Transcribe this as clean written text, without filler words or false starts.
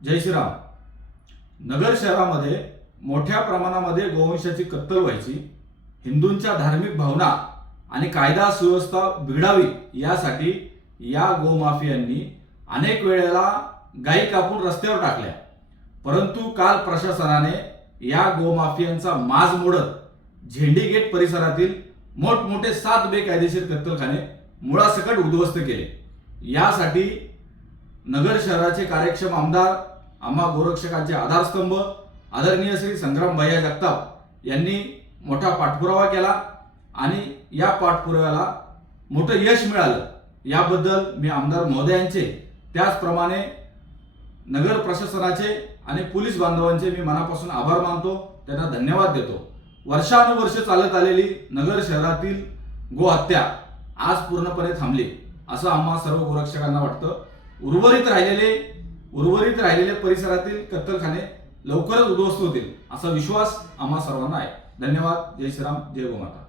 जय श्रीराम। नगर शहरामध्ये मोठ्या प्रमाणामध्ये गोवंशाची कत्तल व्हायची। हिंदूंच्या धार्मिक भावना आणि कायदा सुव्यवस्था बिघडावी यासाठी या गोमाफियांनी अनेक वेळेला गायी कापून रस्त्यावर टाकल्या, परंतु काल प्रशासनाने या गोमाफियांचा माज मोडत झेंडी गेट परिसरातील मोठमोठे 7 बेकायदेशीर कत्तलखाने मुळासकट उद्ध्वस्त केले। यासाठी नगर शहराचे कार्यक्षम आमदार, आम्हा गोरक्षकांचे आधारस्तंभ आदरणीय श्री संग्राम भैया जगताप यांनी मोठा पाठपुरावा केला आणि या पाठपुराव्याला मोठं यश मिळालं। याबद्दल मी आमदार महोदयांचे, त्याचप्रमाणे नगर प्रशासनाचे आणि पोलीस बांधवांचे मी मनापासून आभार मानतो, त्यांना धन्यवाद देतो। वर्षानुवर्ष चालत आलेली नगर शहरातील गोहत्या आज पूर्णपणे थांबली असं आम्हा सर्व गोरक्षकांना वाटतं। उर्वरित राहिलेले परिसरातील कत्तलखाने लवकरच उद्ध्वस्त होतील असा विश्वास आम्हा सर्वांना आहे। धन्यवाद। जय श्रीराम, जय गोमाता।